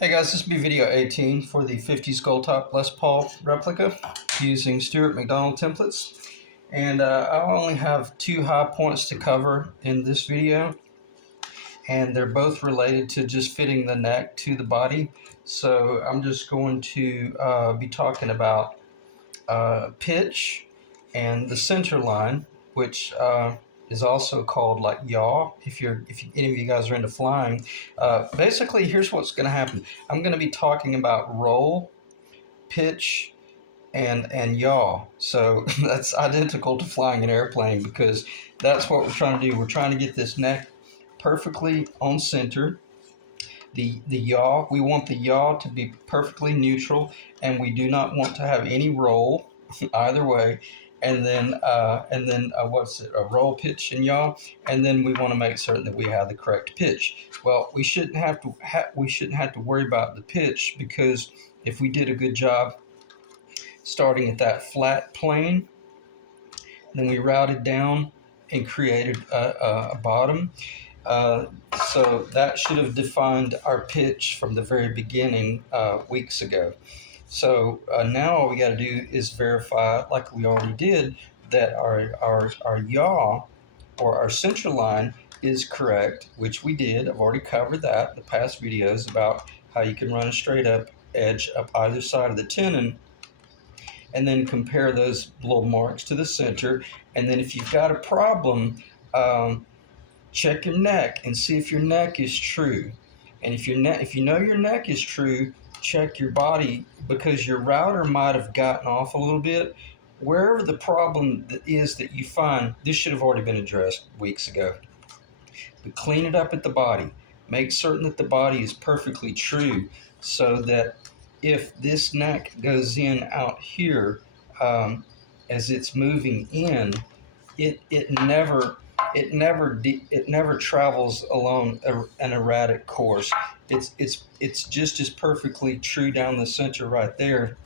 Hey guys, this will be video 18 for the 50's Goldtop Les Paul replica using Stuart McDonald templates. And I'll only have two high points to cover in this video, and they're both related to just fitting the neck to the body. So I'm just going to be talking about pitch and the center line, which is also called like yaw. If any of you guys are into flying, basically here's what's going to happen. I'm going to be talking about roll, pitch, and yaw. So that's identical to flying an airplane because that's what we're trying to do. We're trying to get this neck perfectly on center. The yaw, we want the yaw to be perfectly neutral, and we do not want to have any roll either way. And then what's it, a roll, pitch, and yaw, and then we want to make certain that we have the correct pitch. Well, we shouldn't have to worry about the pitch, because if we did a good job starting at that flat plane, then we routed down and created a bottom. So that should have defined our pitch from the very beginning weeks ago. So now all we got to do is verify, like we already did, that our yaw, or our center line, is correct, which we did. I've already covered that in the past videos about how you can run a straight up edge up either side of the tenon, and then compare those little marks to the center. And then if you've got a problem, check your neck and see if your neck is true. And if you know your neck is true, check your body, because your router might have gotten off a little bit. Wherever the problem is that you find, this should have already been addressed weeks ago. But clean it up at the body. Make certain that the body is perfectly true, so that if this neck goes in out here, as it's moving in, it never travels along an erratic course. It's just as perfectly true down the center right there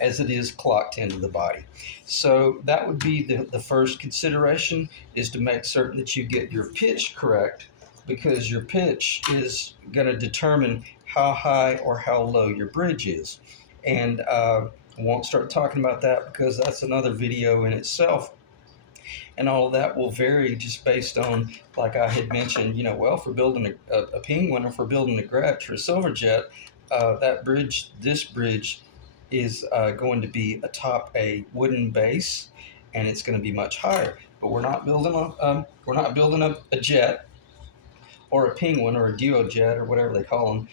as it is clocked into the body. So that would be the first consideration, is to make certain that you get your pitch correct, because your pitch is going to determine how high or how low your bridge is. And I won't start talking about that because that's another video in itself. And all of that will vary just based on, like I had mentioned, well, if we're building a penguin, or if we're building a Gretsch or a Silverjet, this bridge is going to be atop a wooden base, and it's going to be much higher. But we're not building a jet, or a penguin, or a duo jet, or whatever they call them,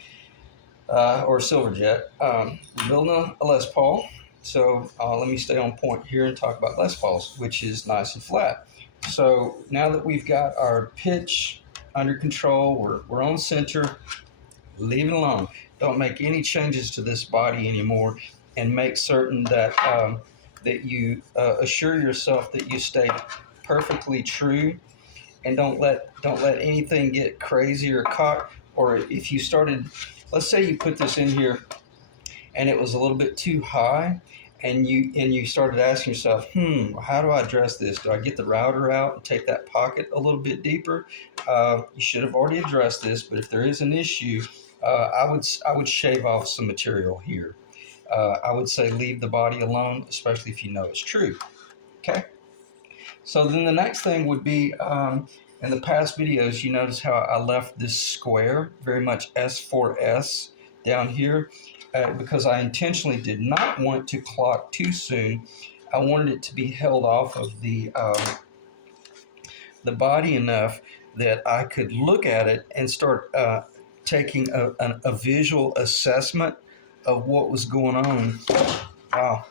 or a Silverjet. We're building a Les Paul. So let me stay on point here and talk about Les Pauls, which is nice and flat. So now that we've got our pitch under control, we're on center, leave it alone. Don't make any changes to this body anymore, and make certain that that you assure yourself that you stay perfectly true, and don't let anything get crazy or caught. Or if you started, let's say you put this in here and it was a little bit too high, and you started asking yourself, how do I address this? Do I get the router out and take that pocket a little bit deeper? You should have already addressed this, but if there is an issue, I would shave off some material here. I would say leave the body alone, especially if you know it's true. Okay. So then the next thing would be, in the past videos, you notice how I left this square very much S4S down here, because I intentionally did not want to clock too soon. I wanted it to be held off of the body enough that I could look at it and start taking a visual assessment of what was going on. Wow.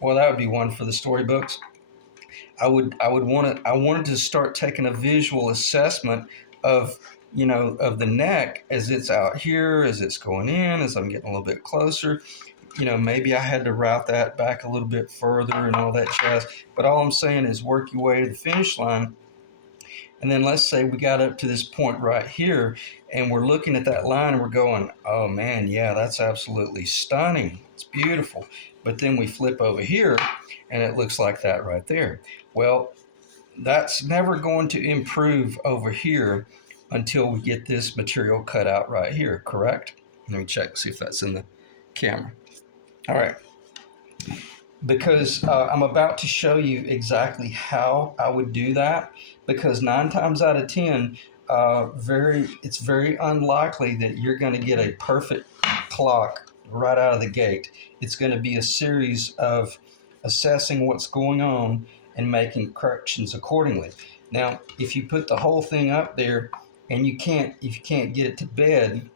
Well, that would be one for the storybooks. I wanted to start taking a visual assessment of the neck as it's out here, as it's going in, as I'm getting a little bit closer. Maybe I had to route that back a little bit further and all that jazz. But all I'm saying is work your way to the finish line. And then let's say we got up to this point right here, and we're looking at that line and we're going, oh man, yeah, that's absolutely stunning. It's beautiful. But then we flip over here and it looks like that right there. Well, that's never going to improve over here until we get this material cut out right here, correct? Let me check, see if that's in the camera. All right. Because I'm about to show you exactly how I would do that, because 9 times out of 10, it's very unlikely that you're going to get a perfect clock right out of the gate. It's going to be a series of assessing what's going on and making corrections accordingly. Now, if you put the whole thing up there and if you can't get it to bed,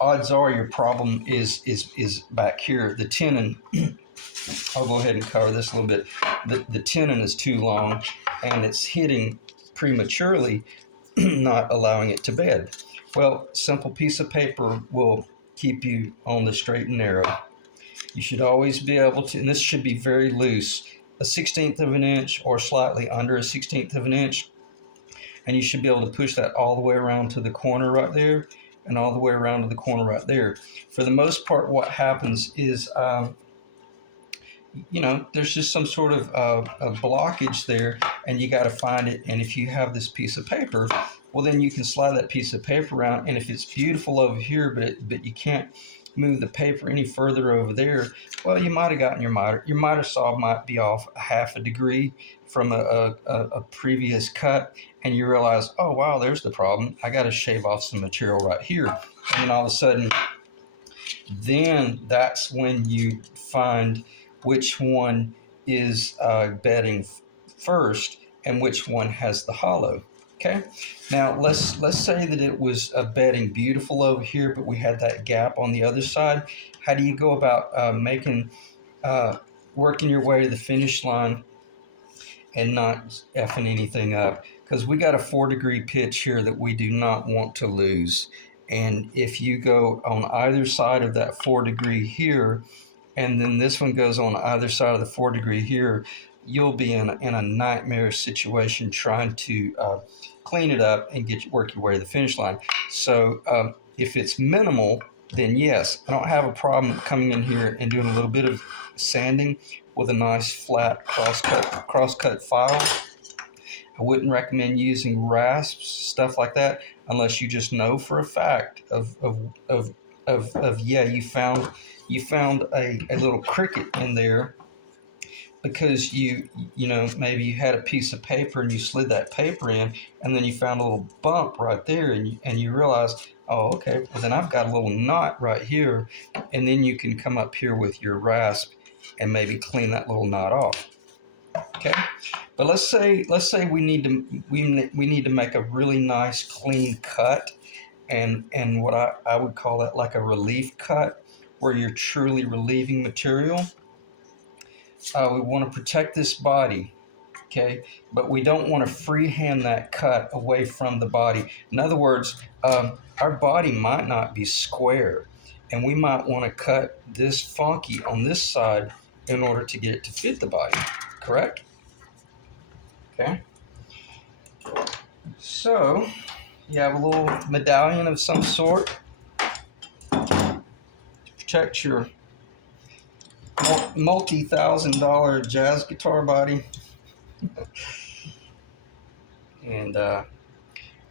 odds are your problem is back here. The tenon, I'll go ahead and cover this a little bit. The tenon is too long and it's hitting prematurely, not allowing it to bed. Well, simple piece of paper will keep you on the straight and narrow. You should always be able to, and this should be very loose, a 1/16 of an inch or slightly under a 1/16 of an inch, and you should be able to push that all the way around to the corner right there and all the way around to the corner right there. For the most part, what happens is there's just some sort of a blockage there, and you got to find it. And if you have this piece of paper, well, then you can slide that piece of paper around. And if it's beautiful over here, but you can't move the paper any further over there, well, you might have gotten your miter saw might be off a half a degree from a previous cut, and you realize, oh wow, there's the problem. I got to shave off some material right here, and then all of a sudden, then that's when you find which one is bedding first and which one has the hollow. Okay, now let's say that it was bedding beautiful over here, but we had that gap on the other side. How do you go about working your way to the finish line and not effing anything up? Because we got a 4-degree pitch here that we do not want to lose. And if you go on either side of that 4-degree here, and then this one goes on either side of the 4-degree here, you'll be in a nightmare situation trying to clean it up and work your way to the finish line. So if it's minimal, then yes, I don't have a problem coming in here and doing a little bit of sanding with a nice flat cross-cut file. I wouldn't recommend using rasps, stuff like that, unless you just know for a fact you found a little cricket in there because maybe you had a piece of paper and you slid that paper in, and then you found a little bump right there, and you realize, oh, okay, well then I've got a little knot right here, and then you can come up here with your rasp and maybe clean that little knot off. Okay, but let's say we need to make a really nice clean cut, and what I would call it like a relief cut, where you're truly relieving material. We want to protect this body, okay, but we don't want to freehand that cut away from the body. In other words, our body might not be square, and we might want to cut this funky on this side in order to get it to fit the body, correct? Okay, so you have a little medallion of some sort to protect your multi-$1,000 jazz guitar body. And I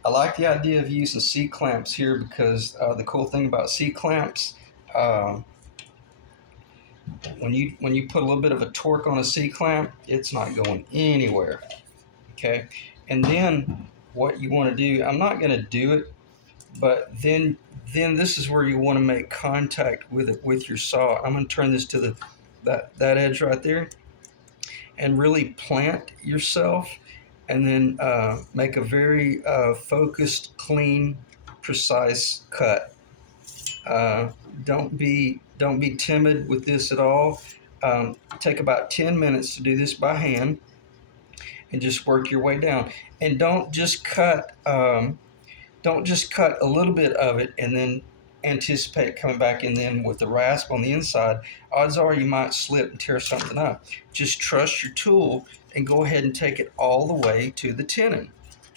like the idea of using C-clamps here because the cool thing about C-clamps, when you put a little bit of a torque on a C-clamp, it's not going anywhere. Okay, and then what you want to do, I'm not going to do it, but then this is where you want to make contact with it with your saw. I'm going to turn this to that edge right there and really plant yourself, and then make a very focused, clean, precise cut. Don't be timid with this at all. Take about 10 minutes to do this by hand and just work your way down. And don't just cut a little bit of it and then anticipate coming back in then with the rasp on the inside. Odds are you might slip and tear something up. Just trust your tool and go ahead and take it all the way to the tenon.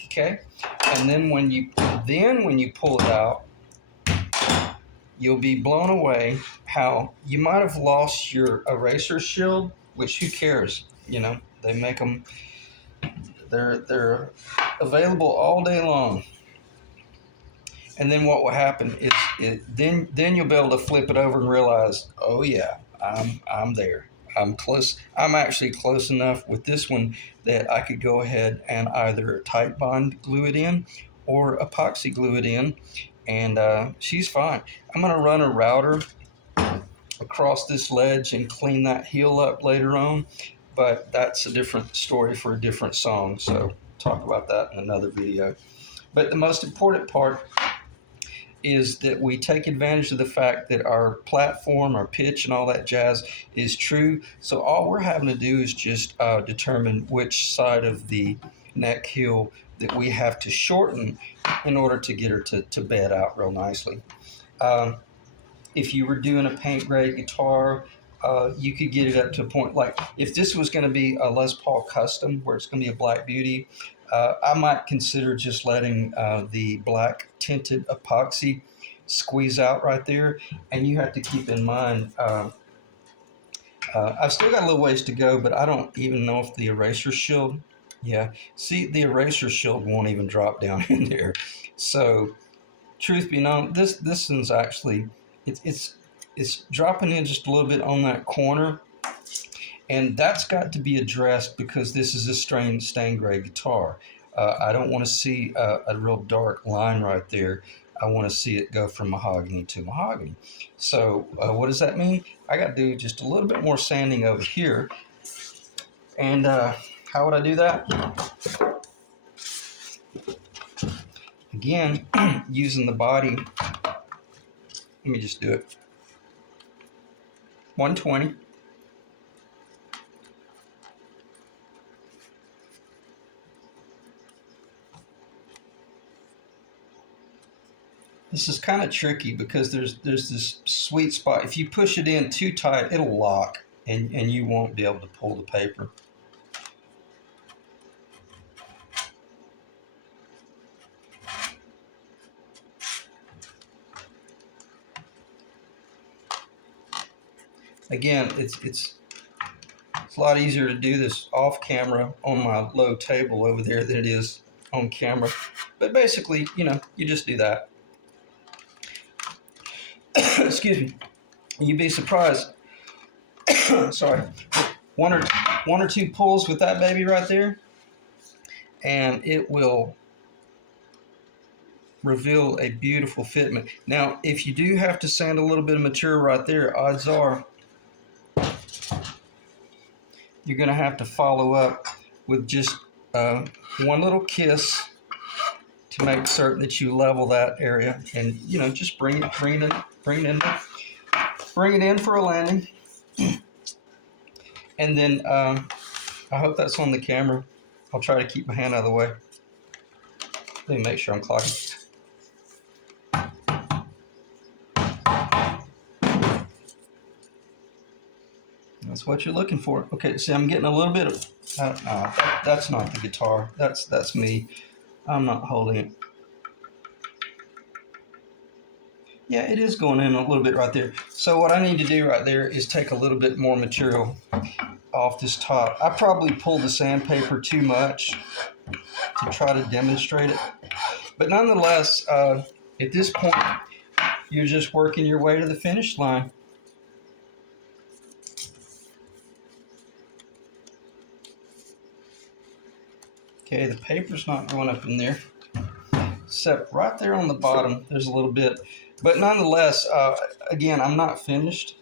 Okay? And then when you pull it out, you'll be blown away how you might have lost your eraser shield, which who cares? They make them, they're available all day long. And then what will happen is then you'll be able to flip it over and realize, oh yeah, I'm there. I'm close. I'm actually close enough with this one that I could go ahead and either tight bond glue it in or epoxy glue it in, and she's fine. I'm going to run a router across this ledge and clean that heel up later on, but that's a different story for a different song, so talk about that in another video. But the most important part is that we take advantage of the fact that our platform, our pitch, and all that jazz is true. So all we're having to do is just determine which side of the neck heel that we have to shorten in order to get her to bed out real nicely. If you were doing a paint grade guitar, you could get it up to a point like if this was going to be a Les Paul custom where it's going to be a Black Beauty, I might consider just letting the black tinted epoxy squeeze out right there. And you have to keep in mind, I've still got a little ways to go, but I don't even know if the eraser shield, yeah, see, the eraser shield won't even drop down in there. So truth be known, this one's actually, it's dropping in just a little bit on that corner, and that's got to be addressed because this is a stained gray guitar. I don't want to see a real dark line right there. I want to see it go from mahogany to mahogany. So what does that mean? I got to do just a little bit more sanding over here. And how would I do that? Again, using the body. Let me just do it. 120. This is kind of tricky because there's this sweet spot. If you push it in too tight, it'll lock and you won't be able to pull the paper. Again, it's a lot easier to do this off camera on my low table over there than it is on camera. But basically, you know, you just do that. Excuse me. You'd be surprised. Sorry. One or two pulls with that baby right there, and it will reveal a beautiful fitment. Now, if you do have to sand a little bit of material right there, odds are you're going to have to follow up with just one little kiss to make certain that you level that area, and you know, just bring it in for a landing. And then I hope that's on the camera. I'll try to keep my hand out of the way. Let me make sure I'm clocking. That's what you're looking for. Okay, see, I'm getting a little bit of, that's not the guitar. That's me. I'm not holding it. Yeah, it is going in a little bit right there. So what I need to do right there is take a little bit more material off this top. I probably pulled the sandpaper too much to try to demonstrate it. But nonetheless, at this point, you're just working your way to the finish line. Okay, the paper's not going up in there. Except right there on the bottom, there's a little bit. But nonetheless, again, I'm not finished.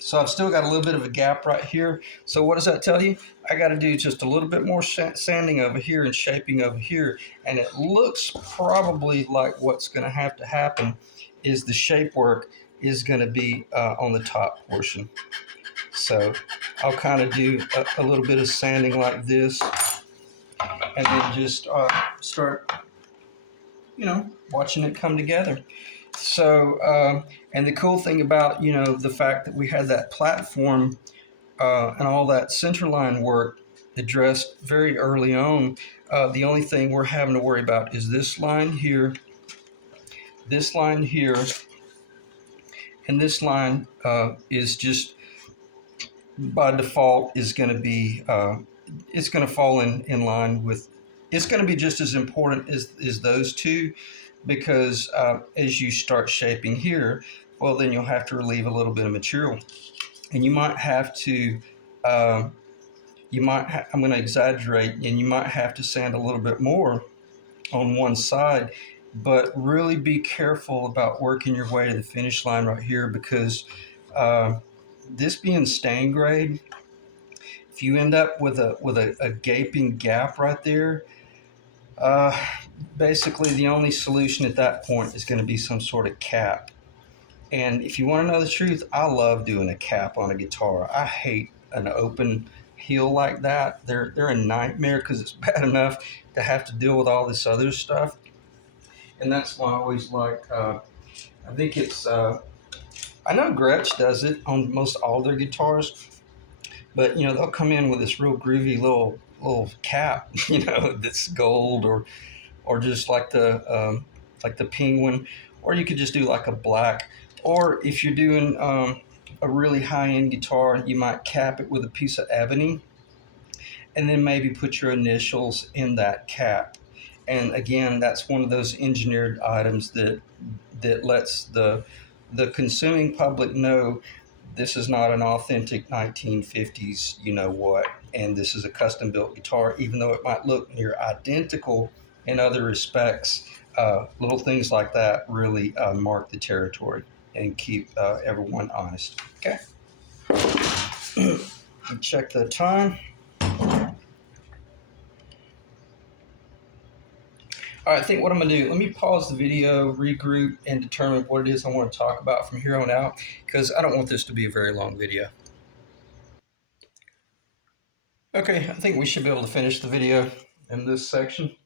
So I've still got a little bit of a gap right here. So what does that tell you? I got to do just a little bit more sanding over here and shaping over here. And it looks probably like what's going to happen is the shape work is going to be on the top portion. So I'll kind of do a little bit of sanding like this. And then just start, you know, watching it come together. So, and the cool thing about, you know, the fact that we had that platform and all that centerline work addressed very early on, the only thing we're having to worry about is this line here, and this line is just by default is going to be, it's going to fall in line with, it's going to be just as important as those two, because as you start shaping here, well, then you'll have to relieve a little bit of material, and you might have to. I'm going to exaggerate, and you might have to sand a little bit more on one side, but really be careful about working your way to the finish line right here, because this being stain grade, if you end up with a gaping gap right there, uh, basically the only solution at that point is going to be some sort of cap. And if you want to know the truth, I love doing a cap on a guitar. I hate an open heel like that. They're a nightmare, because it's bad enough to have to deal with all this other stuff. And that's why I always like. I think it's. I know Gretsch does it on most all their guitars, but they'll come in with this real groovy little cap, that's gold, or just like the penguin, or you could just do like a black. Or if you're doing a really high-end guitar, you might cap it with a piece of ebony, and then maybe put your initials in that cap. And again, that's one of those engineered items that lets the consuming public know this is not an authentic 1950s what, and this is a custom built guitar, even though it might look near identical in other respects. Little things like that really mark the territory and keep everyone honest. Okay. Check the time. All right, I think what I'm going to do, let me pause the video, regroup, and determine what it is I want to talk about from here on out, because I don't want this to be a very long video. Okay, I think we should be able to finish the video in this section.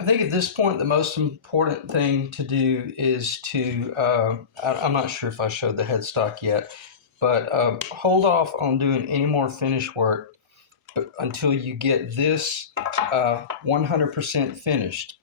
I think at this point, the most important thing to do is to, I'm not sure if I showed the headstock yet, but hold off on doing any more finish work until you get this 100% finished.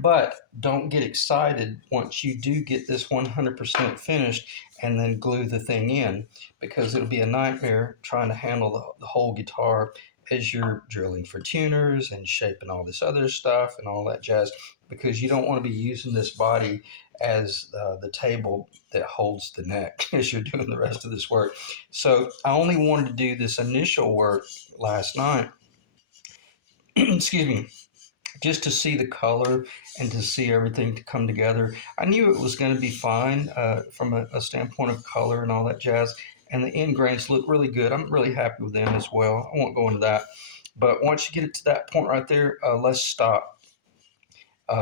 But don't get excited once you do get this 100% finished and then glue the thing in, because it'll be a nightmare trying to handle the whole guitar as you're drilling for tuners and shaping all this other stuff and all that jazz, because you don't want to be using this body as the table that holds the neck as you're doing the rest of this work. So I only wanted to do this initial work last night, excuse me, just to see the color and to see everything to come together. I knew it was going to be fine from a standpoint of color and all that jazz, and the end grains look really good. I'm really happy with them as well. I won't go into that, but once you get it to that point right there, let's stop.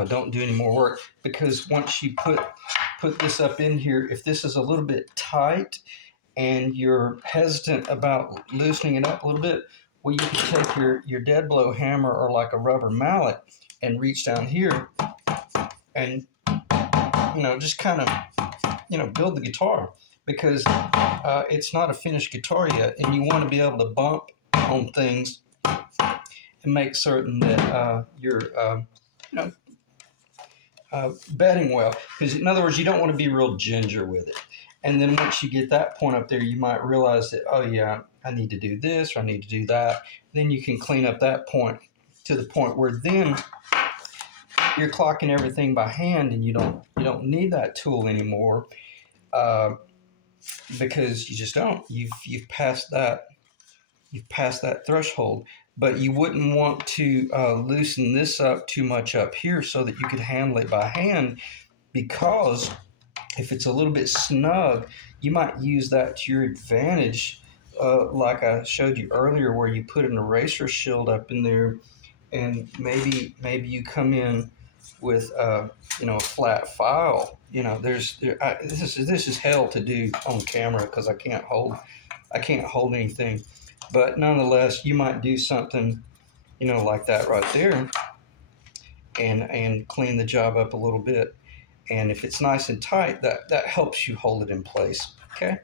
Don't do any more work, because once you put this up in here, if this is a little bit tight and you're hesitant about loosening it up a little bit, well, you can take your dead blow hammer or like a rubber mallet and reach down here and just kind of build the guitar, because it's not a finished guitar yet, and you want to be able to bump on things and make certain that you're bedding well, because in other words, you don't want to be real ginger with it. And then once you get that point up there, you might realize that, oh yeah, I need to do this or I need to do that. Then you can clean up that point to the point where then you're clocking everything by hand, and you don't need that tool anymore, because you just don't. You've passed that threshold. But you wouldn't want to loosen this up too much up here so that you could handle it by hand, because if it's a little bit snug, you might use that to your advantage, like I showed you earlier, where you put an eraser shield up in there, and maybe you come in with a flat file. This is hell to do on camera, because I can't hold anything, but nonetheless, you might do something like that right there, and clean the job up a little bit. And if it's nice and tight, that helps you hold it in place. Okay,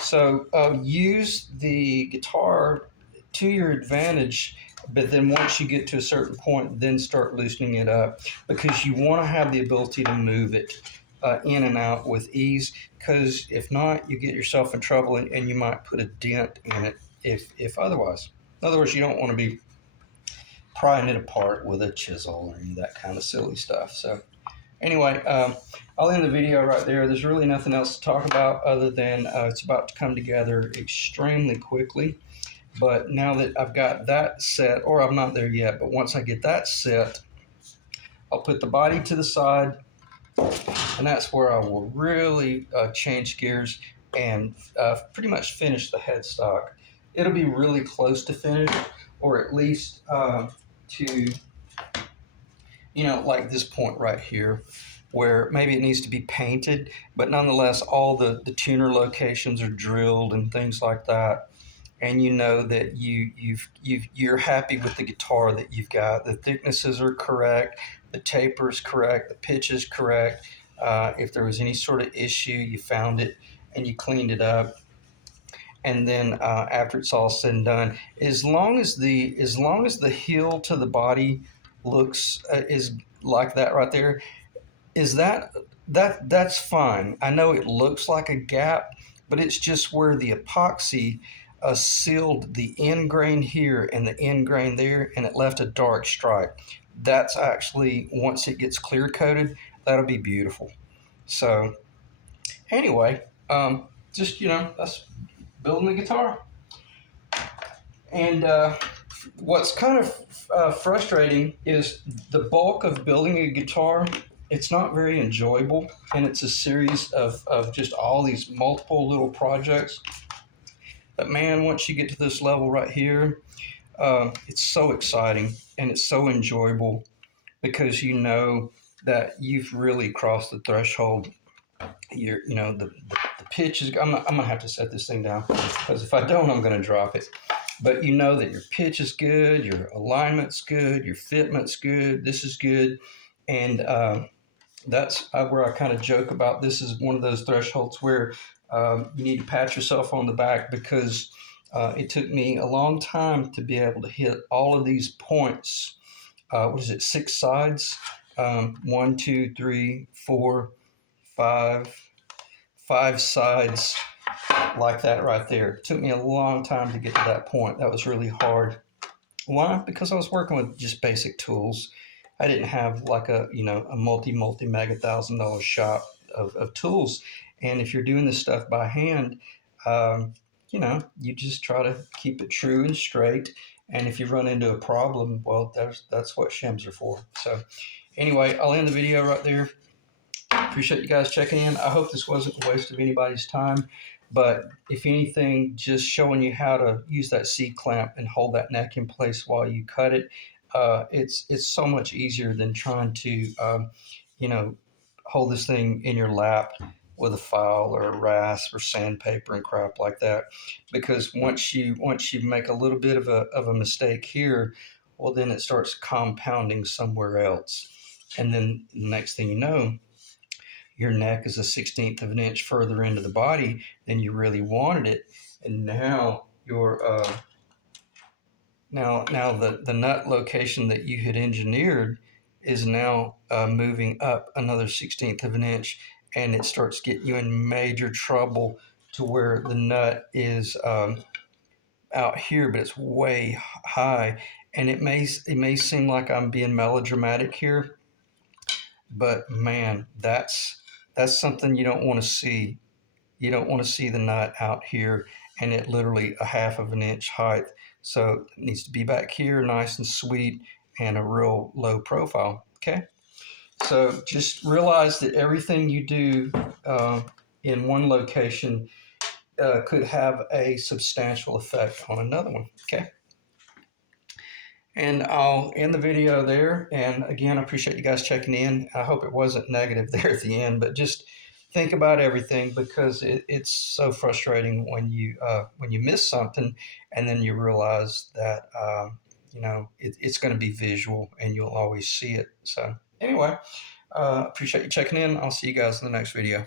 so use the guitar to your advantage, but then once you get to a certain point, then start loosening it up, because you want to have the ability to move it in and out with ease, because if not, you get yourself in trouble, and you might put a dent in it if otherwise. In other words, you don't want to be prying it apart with a chisel or any of that kind of silly stuff. So anyway, I'll end the video right there. There's really nothing else to talk about other than it's about to come together extremely quickly. But now that I've got that set, or I'm not there yet, but once I get that set, I'll put the body to the side, and that's where I will really change gears and pretty much finish the headstock. It'll be really close to finished, or at least to, like this point right here, where maybe it needs to be painted, but nonetheless, all the tuner locations are drilled and things like that. And you know that you're happy with the guitar that you've got. The thicknesses are correct, the taper is correct, the pitch is correct. If there was any sort of issue, you found it and you cleaned it up. And then after it's all said and done, as long as the heel to the body looks is like that right there, is that's fine. I know it looks like a gap, but it's just where the epoxy sealed the end grain here and the end grain there, and it left a dark stripe. That's actually, once it gets clear coated, that'll be beautiful. So anyway, just that's building the guitar. And what's kind of frustrating is the bulk of building a guitar. It's not very enjoyable, and it's a series of just all these multiple little projects. But man, once you get to this level right here, it's so exciting and it's so enjoyable because you know that you've really crossed the threshold. The pitch is. I'm gonna have to set this thing down because if I don't, I'm gonna drop it. But you know that your pitch is good, your alignment's good, your fitment's good. This is good, and that's where I kind of joke about. This is one of those thresholds where you need to pat yourself on the back because it took me a long time to be able to hit all of these points. What is it? 6 sides. 1, 2, 3, 4, 5 sides like that right there. It took me a long time to get to that point. That was really hard. Why? Because I was working with just basic tools. I didn't have like a multi mega $1,000 shop of tools. And if you're doing this stuff by hand, you just try to keep it true and straight. And if you run into a problem, well, that's what shims are for. So anyway, I'll end the video right there. Appreciate you guys checking in. I hope this wasn't a waste of anybody's time. But if anything, just showing you how to use that C-clamp and hold that neck in place while you cut it. It's so much easier than trying to, hold this thing in your lap with a file or a rasp or sandpaper and crap like that. Because once you make a little bit of a mistake here, well, then it starts compounding somewhere else. And then the next thing you know, your neck is a 1/16 of an inch further into the body than you really wanted it, and now your now the nut location that you had engineered is now moving up another 1/16 of an inch, and it starts getting you in major trouble to where the nut is out here, but it's way high, and it may seem like I'm being melodramatic here, but man, that's something you don't want to see. You don't want to see the nut out here and it literally a 1/2 of an inch height. So it needs to be back here, nice and sweet, and a real low profile. Okay. So just realize that everything you do in one location could have a substantial effect on another one. Okay. And I'll end the video there. And again, I appreciate you guys checking in. I hope it wasn't negative there at the end, but just think about everything because it's so frustrating when you miss something and then you realize that it's going to be visual and you'll always see it. So anyway, appreciate you checking in. I'll see you guys in the next video.